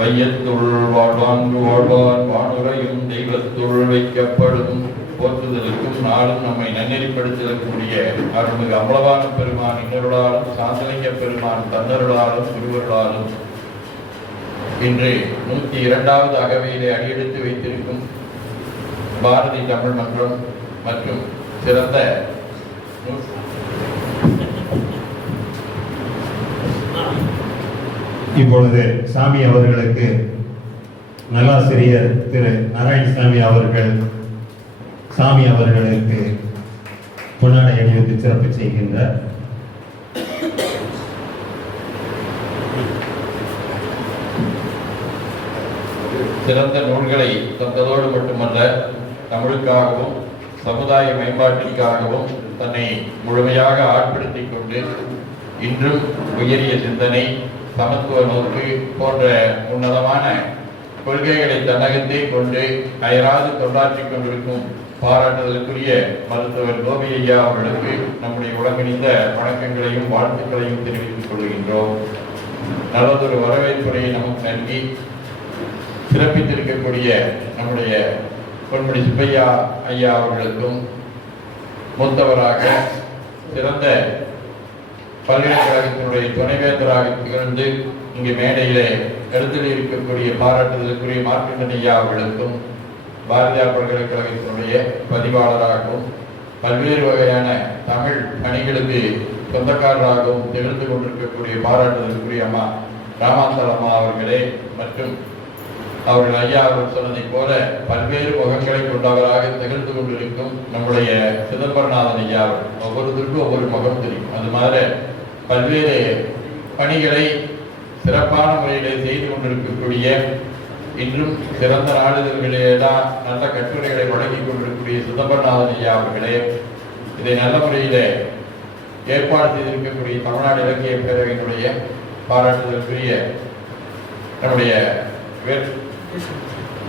வையத்துள் வாழ்வான் வாழ்வான் வானுரையும் தெய்வத்துள் வைக்கப்படும். போற்றுதலுக்கும் நாளும் நம்மை நன்னெறிப்படுத்தக்கூடிய அருள்மிகு அம்பலவான பெருமான் இன்னொருளாலும் சாந்தலிங்க பெருமான் தன்னருளாலும் திருவருளாலும். இன்று நூற்றி இரண்டாவது அகவையிலே அடியெடுத்து வைத்திருக்கும் பாரதி தமிழ் மன்றம் மற்றும் சிறந்த இப்பொழுது சாமி அவர்களுக்கு நல்லாசிரியர் திரு நாராயணசாமி அவர்கள் சாமி அவர்களுக்கு பொன்னாடை அணிவித்து சிறப்பு செய்கின்றார். சிறந்த நூல்களை தந்ததோடு மட்டுமல்ல தமிழுக்காகவும் சமுதாய மேம்பாட்டிற்காகவும் தன்னை முழுமையாக ஆட்படுத்திக் கொண்டு இன்றும் உயரிய சிந்தனை சமத்துவ நோக்கு போன்ற உன்னதமான கொள்கைகளை தன்னகத்தே கொண்டு அயராது தொண்டாற்றிக் கொண்டிருக்கும் பாராட்டுதலுக்குரிய மருத்துவர் கோபி ஐயா அவர்களுக்கு நம்முடைய உலகணிந்த வணக்கங்களையும் வாழ்த்துக்களையும் தெரிவித்துக் கொள்கின்றோம். நல்லதொரு வரவேற்புரையை நமக்கு நல்கி சிறப்பித்திருக்கக்கூடிய நம்முடைய பொன்முடி சுப்பையா ஐயா அவர்களுக்கும் மூத்தவராக சிறந்த பல்கலைக்கழகத்தினுடைய துணைவேந்தராக திகழ்ந்து இங்கு மேடையிலே கருத்தில் இருக்கக்கூடிய பாராட்டுதலுக்குரிய மார்க்கண்டன் ஐயா அவர்களுக்கும் பாரதியார் பல்கலைக்கழகத்தினுடைய பதிவாளராகவும் பல்வேறு வகையான தமிழ் பணிகளுக்கு சொந்தக்காரராகவும் திகழ்ந்து கொண்டிருக்கக்கூடிய பாராட்டுதலுக்குரிய அம்மா ராமாந்தர் அம்மா அவர்களே மற்றும் அவர்கள் ஐயா அவர்கள் சொன்னதைப் போல பல்வேறு முகங்களை கொண்டவராக திகழ்ந்து கொண்டிருக்கும் நம்முடைய சிதம்பரநாதன் ஐயா அவர்கள். ஒவ்வொருத்தருக்கும் ஒவ்வொரு முகம் தெரியும். அது மாதிரி பல்வேறு பணிகளை சிறப்பான முறையிலே செய்து கொண்டிருக்கக்கூடிய இன்றும் சிறந்த நாளிதழ்களிலெல்லாம் நல்ல கட்டுரைகளை வழங்கி கொண்டிருக்கக்கூடிய சிதம்பரநாதன் ஐயா அவர்களே இதை நல்ல முறையிலே ஏற்பாடு செய்திருக்கக்கூடிய தமிழ்நாடு இலக்கிய பேரவையினுடைய பாராட்டுதலுக்குரிய நம்முடைய வே-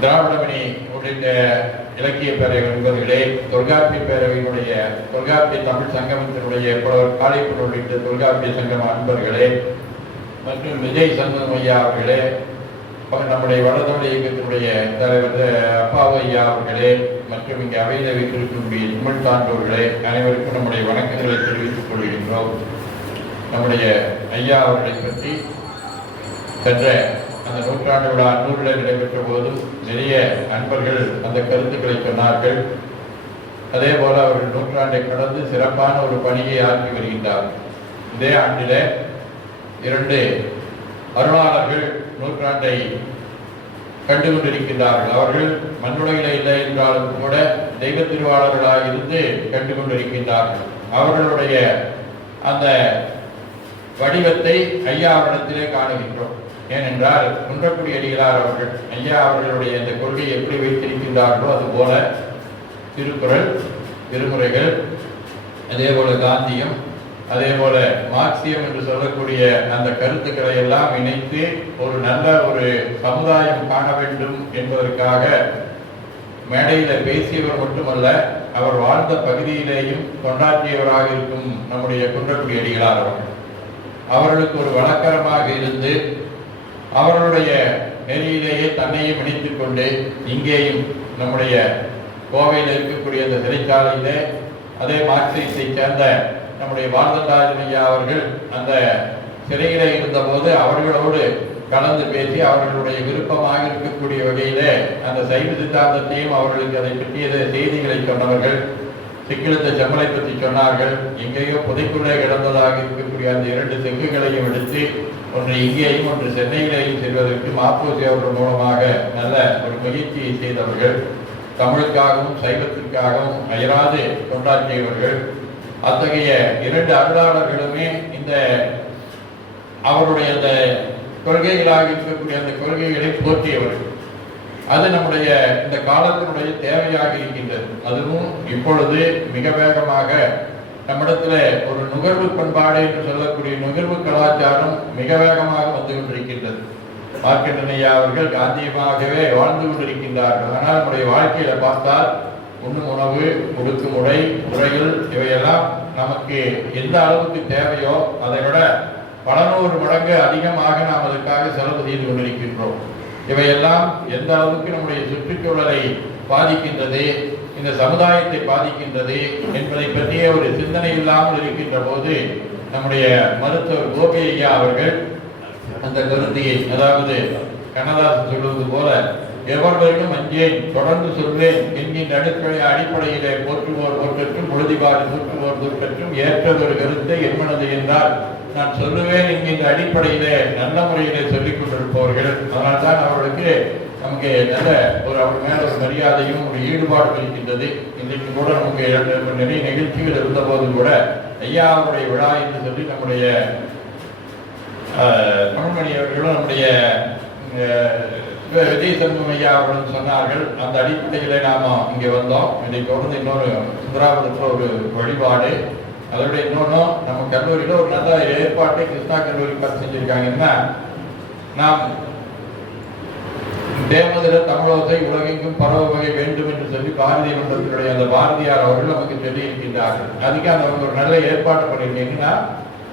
திராவிடமணி உள்ளிட்ட இலக்கிய பேரவை நண்பர்களே தொல்காப்பிய பேரவையினுடைய தொல்காப்பிய தமிழ் சங்கமத்தினுடைய புலவர் காளிப்பன் உள்ளிட்ட தொல்காப்பிய சங்கம அன்பர்களே மற்றும் விஜய் சந்தன் ஐயா அவர்களே நம்முடைய வடதமிழ் இயக்கத்தினுடைய தலைவர் அப்பாவு ஐயா அவர்களே மற்றும் இங்கே அவையில் வைத்திருக்கக்கூடிய தமிழ் சான்றோர்களே அனைவருக்கும் நம்முடைய வணக்கங்களை தெரிவித்துக் கொள்கின்றோம். நம்முடைய ஐயா அவர்களை பற்றி சென்ற அந்த நூற்றாண்டு விழா நூலில் நடைபெற்ற போது நிறைய நண்பர்கள் அந்த கருத்துக்களை சொன்னார்கள். அதே போல அவர்கள் நூற்றாண்டை கடந்து சிறப்பான ஒரு பணியை ஆற்றி வருகின்றார். இதே ஆண்டில இரண்டு அருளாளர்கள் நூற்றாண்டை கண்டு கொண்டிருக்கின்றார்கள். அவர்கள் மண்ணுலகிலே இல்லை என்றாலும் கூட தெய்வ திருவாளர்களாக இருந்து கண்டு கொண்டிருக்கின்றார்கள். அவர்களுடைய அந்த வடிவத்தை ஐயா அவரிடத்திலே காணுகின்றோம். ஏனென்றால் குன்றக்குடி அடிகளார் அவர்கள் ஐயா அவர்களுடைய இந்த கொள்கையை எப்படி வைத்திருக்கின்றார்களோ அதுபோல திருக்குறள் திருமுறைகள் அதே போல காந்தியம் அதே போல மார்க்சியம் என்று சொல்லக்கூடிய அந்த கருத்துக்களை எல்லாம் இணைத்து ஒரு நல்ல ஒரு சமுதாயம் காண வேண்டும் என்பதற்காக மேடையில் பேசியவர் மட்டுமல்ல அவர் வாழ்ந்த பகுதியிலேயும் தொண்டாற்றியவராக இருக்கும் நம்முடைய குன்றக்குடி அடிகளார் அவர்கள். அவர்களுக்கு ஒரு வழக்கரமாக இருந்து அவர்களுடைய நெறியிலேயே தன்னையும் இணைத்துக் கொண்டு இங்கேயும் நம்முடைய கோவையில் இருக்கக்கூடிய அந்த சிறைச்சாலையிலே அதே மார்க்சியத்தை சேர்ந்த நம்முடைய பாரதராஜன் ஐயா அவர்கள் அந்த சிறையிலே இருந்தபோது அவர்களோடு கலந்து பேசி அவர்களுடைய விருப்பமாக இருக்கக்கூடிய வகையிலே அந்த சைவ சித்தாந்தத்தையும் அவர்களுக்கு அதை பற்றிய செய்திகளை சொன்னவர்கள் சிக்கிழத்த செம்மலை பற்றி சொன்னார்கள். எங்கேயோ புதைக்குள்ளே கிடந்ததாக இருக்கக்கூடிய அந்த இரண்டு செங்குகளையும் எடுத்து ஒன்று இங்கேயும் ஒன்று சென்னையிலேயும் செல்வதற்கு மாப்போசி அவர்கள் மூலமாக நல்ல ஒரு முயற்சியை செய்தவர்கள். தமிழுக்காகவும் சைவத்திற்காகவும் அயராது கொண்டாற்றியவர்கள். அத்தகைய இரண்டு அருளாளர்களுமே இந்த அவருடைய அந்த கொள்கைகளாக இருக்கக்கூடிய அந்த கொள்கைகளை போற்றியவர்கள். அது நம்முடைய இந்த காலத்தினுடைய தேவையாக இருக்கின்றது. அதுவும் இப்பொழுது மிக வேகமாக நம்மிடத்துல ஒரு நுகர்வு பண்பாடு என்று சொல்லக்கூடிய நுகர்வு கலாச்சாரம் மிக வேகமாக வந்து கொண்டிருக்கின்றது. மார்க்கெட் அவர்கள் காந்தியமாகவே வாழ்ந்து கொண்டிருக்கின்றார்கள். ஆனால் நம்முடைய வாழ்க்கையில பார்த்தால் உண்ணும் உணவு உடுக்கும் உடை உரைகள் இவையெல்லாம் நமக்கு எந்த அளவுக்கு தேவையோ அதை விட பல நூறு மடங்கு அதிகமாக நாம் அதற்காக செலவு செய்து கொண்டிருக்கின்றோம். இவையெல்லாம் எந்த அளவுக்கு நம்முடைய சுற்றுச்சூழலை பாதிக்கின்றது இந்த சமுதாயத்தை பாதிக்கின்றது என்பதை பற்றிய ஒரு சிந்தனை இல்லாமல் இருக்கின்ற போது நம்முடைய மருத்துவர் கோபி ஐயா அவர்கள் அந்த கருத்தியை அதாவது கண்ணதாசன் சொல்வது போல எவர்களும் அஞ்சேன் தொடர்ந்து சொல்வேன் என்கின்ற அடிப்படை அடிப்படையிலே போற்றுவோர் போற்றற்றும் பொழுதிபாடு தூற்றுவோர் தூற்றற்றும் ஏற்றதொரு கருத்தை என்மனது என்றால் நான் சொல்லுவேன் என்கின்ற அடிப்படையிலே நல்ல முறையிலே சொல்லிக் கொண்டிருப்பவர்கள். அதனால்தான் அவர்களுக்கு நமக்கு நல்ல ஒரு அவர் மேல ஒரு மரியாதையும் ஒரு ஈடுபாடும் இருக்கின்றது. இன்றைக்கு கூட நமக்கு நிறைய நிகழ்ச்சிகள் இருந்த போது கூட ஐயா அவருடைய விழா என்று சொல்லி நம்முடைய ஆஹ், தமிழ்மணி அவர்களும் நம்முடைய விஜய் சண்முகம் ஐயா அவர்களும் சொன்னார்கள். அந்த அடிப்படையிலே நாம இங்கே வந்தோம். இதை தொடர்ந்து இன்னொரு சுந்தராபுரத்தில் ஒரு வழிபாடு. அதோட இன்னொன்றும் நம்ம கல்லூரியில் ஒரு நல்ல ஏற்பாட்டை கிருஷ்ணா கல்லூரி பார்த்து செஞ்சிருக்காங்கன்னா நாம் தேவதில தமிழோசை உலகெங்கும் பரவ வகை வேண்டும் என்று சொல்லி பாரதிய மன்றத்தினுடைய அந்த பாரதியார் அவர்கள் நமக்கு சொல்லி இருக்கின்றார்கள் அதுக்கு அந்த அவங்க ஒரு நல்ல ஏற்பாடு பண்ணியிருக்கீங்கன்னா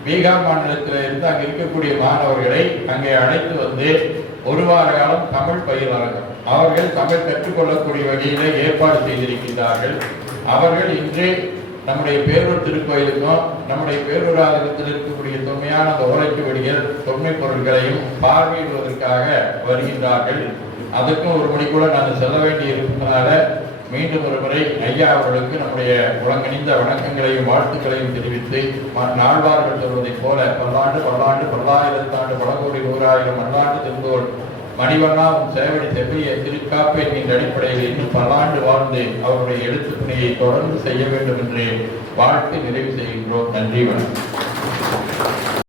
பீகார் மாநிலத்தில் இருந்து அங்கே இருக்கக்கூடிய மாணவர்களை அங்கே அழைத்து வந்து ஒரு வார காலம் தமிழ் பயிலரங்கம் அவர்கள் தமிழ் கற்றுக்கொள்ளக்கூடிய வகையிலே ஏற்பாடு செய்திருக்கின்றார்கள். அவர்கள் இன்றே நம்முடைய பேரூர் திருக்கோயிலுக்கும் நம்முடைய பேரூர் இருக்கக்கூடிய தொன்மையான அந்த ஓலைச்சுவடிகள் தொன்மை பொருட்களையும் பார்வையிடுவதற்காக வருகின்றார்கள். அதுக்கும் ஒரு மணி கூட நாங்கள் செல்ல வேண்டி இருப்பதனால மீண்டும் ஒரு முறை ஐயா அவர்களுக்கு நம்முடைய உலகணிந்த வணக்கங்களையும் வாழ்த்துக்களையும் தெரிவித்து நாள்வார்கள் சொல்வதைப் போல பல்லாண்டு பல்லாண்டு பல்லாயிரத்தாண்டு பல கோடி நூறாயிரம் பல்லாண்டு திருந்தோள் மணிவண்ணா உன் சேவடி செவ்விய திருக்காப்பு என்கின்ற அடிப்படையில் இன்னும் பல்லாண்டு வாழ்ந்து அவருடைய எழுத்துப் பணியை தொடர்ந்து செய்ய வேண்டும் என்று வாழ்த்து நிறைவு செய்கின்றோம். நன்றி வணக்கம்.